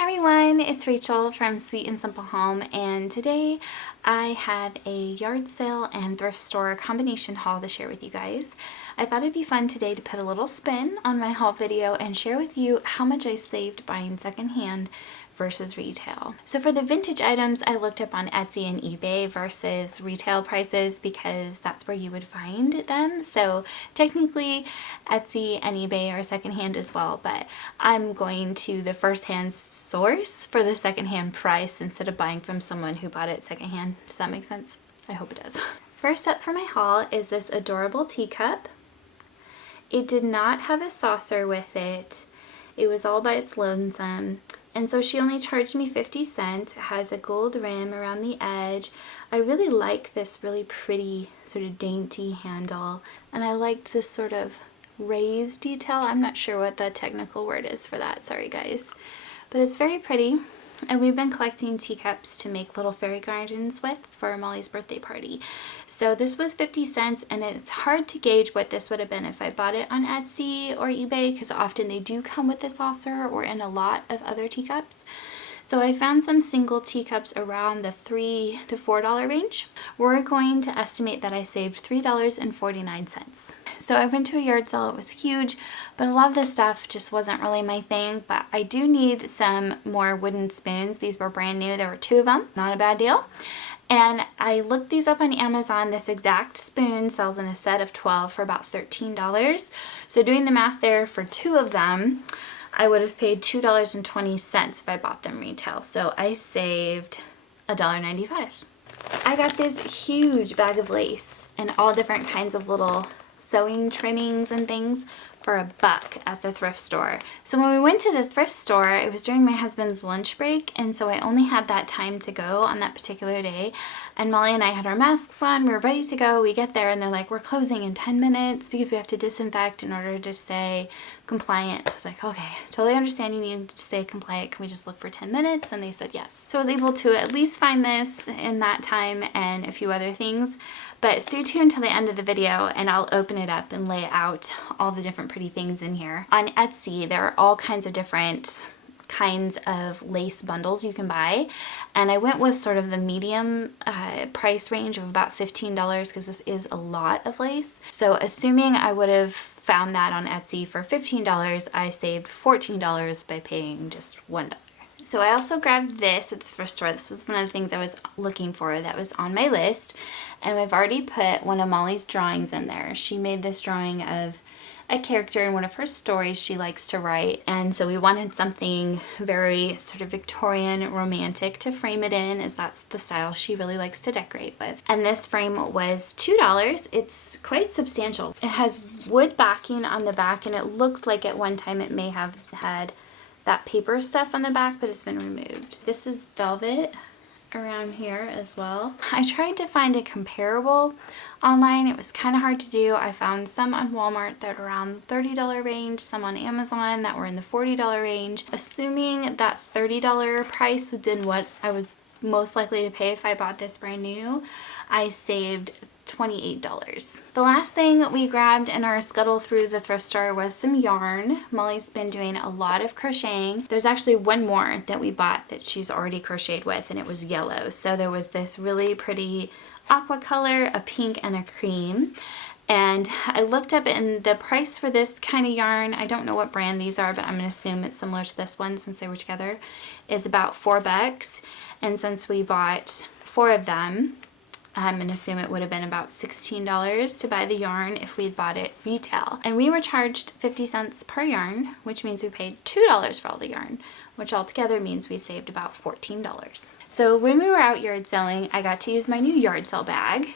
Hi everyone, it's Rachel from Sweet and Simple Home, and today I have a yard sale and thrift store combination haul to share with you guys. I thought it'd be fun today to put a little spin on my haul video and share with you how much I saved buying secondhand versus retail. So for the vintage items, I looked up on Etsy and eBay versus retail prices because that's where you would find them. So technically Etsy and eBay are secondhand as well, but I'm going to the first-hand source for the secondhand price instead of buying from someone who bought it secondhand. Does that make sense? I hope it does. First up for my haul is this adorable teacup. It did not have a saucer with it. It was all by its lonesome. And so she only charged me 50 cents. It has a gold rim around the edge. I really like this really pretty sort of dainty handle. And I liked this sort of raised detail. I'm not sure what the technical word is for that. Sorry guys. But it's very pretty. And we've been collecting teacups to make little fairy gardens with for Molly's birthday party. So this was 50 cents, and it's hard to gauge what this would have been if I bought it on Etsy or eBay, because often they do come with a saucer or in a lot of other teacups. So I found some single teacups around the $3 to $4 range. We're going to estimate that I saved $3.49. So I went to a yard sale. It was huge, but a lot of this stuff just wasn't really my thing. But I do need some more wooden spoons. These were brand new. There were 2 of them. Not a bad deal. And I looked these up on Amazon. This exact spoon sells in a set of 12 for about $13. So doing the math there, for 2 of them, I would have paid $2.20 if I bought them retail. So I saved $1.95. I got this huge bag of lace and all different kinds of little sewing trimmings and things for $1 at the thrift store. So when we went to the thrift store, it was during my husband's lunch break, and so I only had that time to go on that particular day. And Molly and I had our masks on, we were ready to go. We get there and they're like, we're closing in 10 minutes because we have to disinfect in order to stay compliant. I was like, okay, totally understand you need to stay compliant. Can we just look for 10 minutes? And they said yes. So I was able to at least find this in that time and a few other things. But stay tuned till the end of the video and I'll open it up and lay out all the different pretty things in here. On Etsy, there are all kinds of different kinds of lace bundles you can buy, and I went with sort of the medium price range of about $15 because this is a lot of lace. So assuming I would have found that on Etsy for $15, I saved $14 by paying just $1. So I also grabbed this at the thrift store. This was one of the things I was looking for that was on my list, and I've already put one of Molly's drawings in there. She made this drawing of a character in one of her stories she likes to write, and so we wanted something very sort of Victorian romantic to frame it in, as that's the style she really likes to decorate with. And this frame was $2. It's quite substantial. It has wood backing on the back, and it looks like at one time it may have had that paper stuff on the back, but it's been removed. This is velvet around here as well. I tried to find a comparable online. It was kind of hard to do. I found some on Walmart that were around the $30 range, some on Amazon that were in the $40 range. Assuming that $30 price would been what I was most likely to pay if I bought this brand new, I saved $28. The last thing we grabbed in our scuttle through the thrift store was some yarn. Molly's been doing a lot of crocheting. There's actually one more that we bought that she's already crocheted with, and it was yellow. So there was this really pretty aqua color, a pink, and a cream. And I looked up, and the price for this kind of yarn, I don't know what brand these are, but I'm going to assume it's similar to this one since they were together, is about $4. And since we bought 4 of them, I'm going to assume it would have been about $16 to buy the yarn if we had bought it retail. And we were charged 50 cents per yarn, which means we paid $2 for all the yarn, which altogether means we saved about $14. So when we were out yard selling, I got to use my new yard sale bag.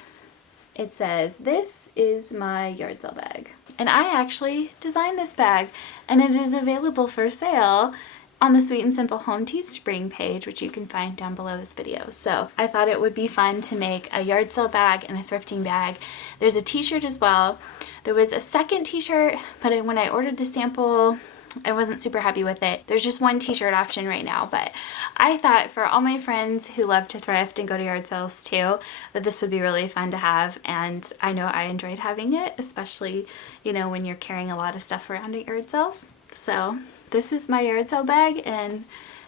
It says, "This is my yard sale bag." And I actually designed this bag, and it is available for sale on the Sweet and Simple Home Teespring page, which you can find down below this video. So I thought it would be fun to make a yard sale bag and a thrifting bag. There's a t-shirt as well. There was a second t-shirt, but when I ordered the sample, I wasn't super happy with it. There's just one t-shirt option right now, but I thought for all my friends who love to thrift and go to yard sales too, that this would be really fun to have, and I know I enjoyed having it, especially, you know, when you're carrying a lot of stuff around at yard sales. So this is my yard sale bag, and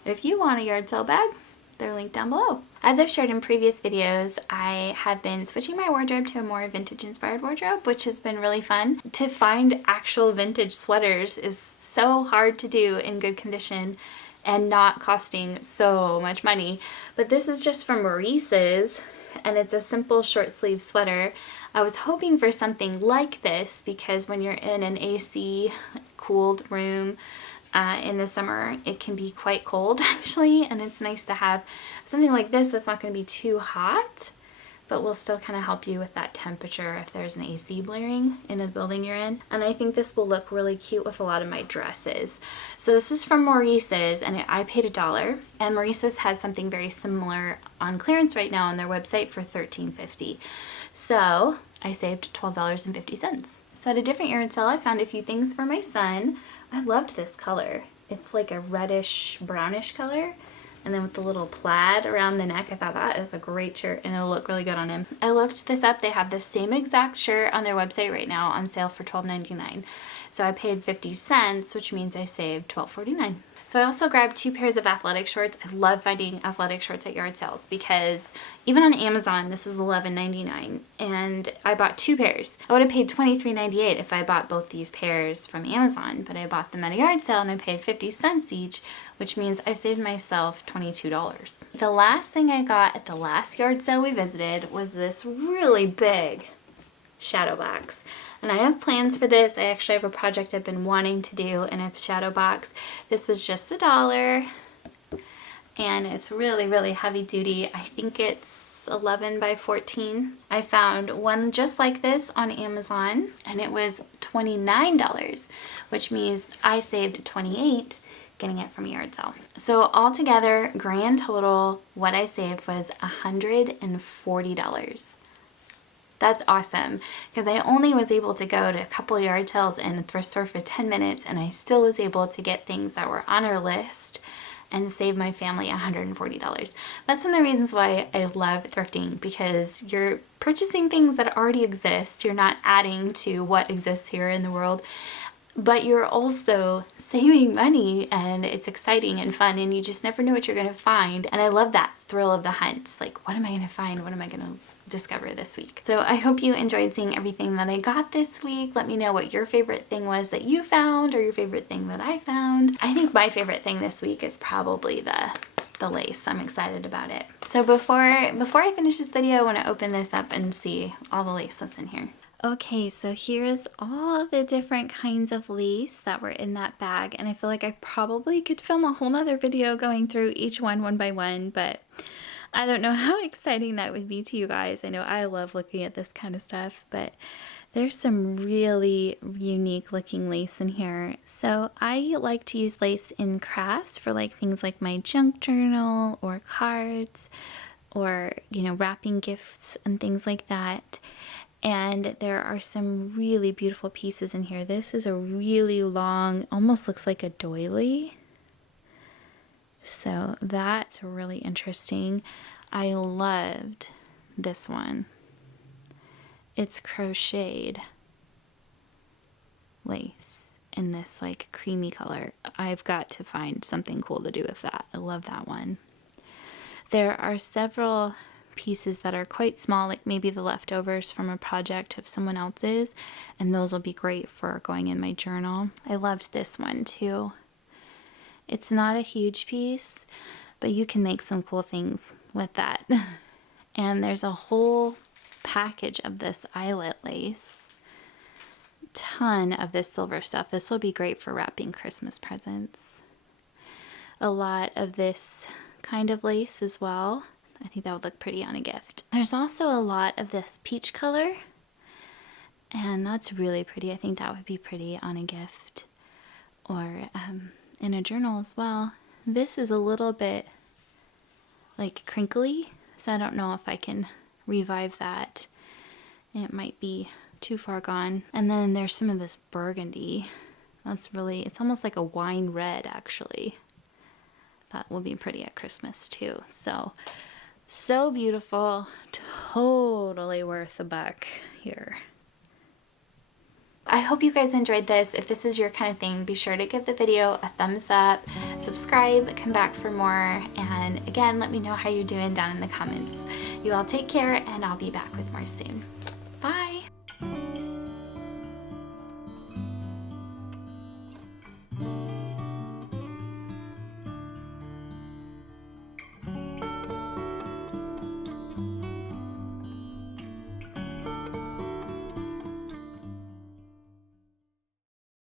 if you want a yard sale bag, they're linked down below. As I've shared in previous videos, I have been switching my wardrobe to a more vintage inspired wardrobe, which has been really fun. To find actual vintage sweaters is so hard to do in good condition and not costing so much money. But this is just from Maurice's, and it's a simple short sleeve sweater. I was hoping for something like this because when you're in an AC cooled room in the summer, it can be quite cold actually, and it's nice to have something like this that's not going to be too hot, but will still kind of help you with that temperature if there's an AC blaring in a building you're in. And I think this will look really cute with a lot of my dresses. So this is from Maurice's, and I paid $1, and Maurice's has something very similar on clearance right now on their website for $13.50. So I saved $12.50. So at a different yard sale, I found a few things for my son. I loved this color. It's like a reddish brownish color, and then with the little plaid around the neck, I thought that is a great shirt and it'll look really good on him. I looked this up. They have the same exact shirt on their website right now on sale for $12.99. So I paid 50 cents, which means I saved $12.49. So I also grabbed 2 pairs of athletic shorts. I love finding athletic shorts at yard sales because even on Amazon, this is $11.99, and I bought 2 pairs. I would have paid $23.98 if I bought both these pairs from Amazon, but I bought them at a yard sale and I paid 50 cents each, which means I saved myself $22. The last thing I got at the last yard sale we visited was this really big shadow box. And I have plans for this. I actually have a project I've been wanting to do in a shadow box. This was just $1, and it's really, really heavy duty. I think it's 11 by 14. I found one just like this on Amazon, and it was $29, which means I saved $28 getting it from a yard sale. So altogether, grand total, what I saved was $140. That's awesome, because I only was able to go to a couple yard sales and a thrift store for 10 minutes, and I still was able to get things that were on our list and save my family $140. That's one of the reasons why I love thrifting, because you're purchasing things that already exist. You're not adding to what exists here in the world, but you're also saving money, and it's exciting and fun, and you just never know what you're going to find. And I love that thrill of the hunt. Like, what am I going to find? What am I going to discover this week? So I hope you enjoyed seeing everything that I got this week. Let me know what your favorite thing was that you found, or your favorite thing that I found. I think my favorite thing this week is probably the lace. I'm excited about it. So before I finish this video, I want to open this up and see all the lace that's in here. Okay, so here's all the different kinds of lace that were in that bag, and I feel like I probably could film a whole nother video going through each one by one, but I don't know how exciting that would be to you guys. I know I love looking at this kind of stuff, but there's some really unique looking lace in here. So I like to use lace in crafts for like things like my junk journal or cards, or, you know, wrapping gifts and things like that. And there are some really beautiful pieces in here. This is a really long, almost looks like a doily. So that's really interesting. I loved this one. It's crocheted lace in this like creamy color. I've got to find something cool to do with that. I love that one. There are several pieces that are quite small, like maybe the leftovers from a project of someone else's, and those will be great for going in my journal. I loved this one too. It's not a huge piece, but you can make some cool things with that. And there's a whole package of this eyelet lace. Ton of this silver stuff. This will be great for wrapping Christmas presents. A lot of this kind of lace as well. I think that would look pretty on a gift. There's also a lot of this peach color, and that's really pretty. I think that would be pretty on a gift, or in a journal as well. This is a little bit like crinkly, so I don't know if I can revive that. It might be too far gone. And then there's some of this burgundy. That's really, it's almost like a wine red actually. That will be pretty at Christmas too. So beautiful. Totally worth a buck here. I hope you guys enjoyed this. If this is your kind of thing, be sure to give the video a thumbs up, subscribe, come back for more, and again, let me know how you're doing down in the comments. You all take care, and I'll be back with more soon.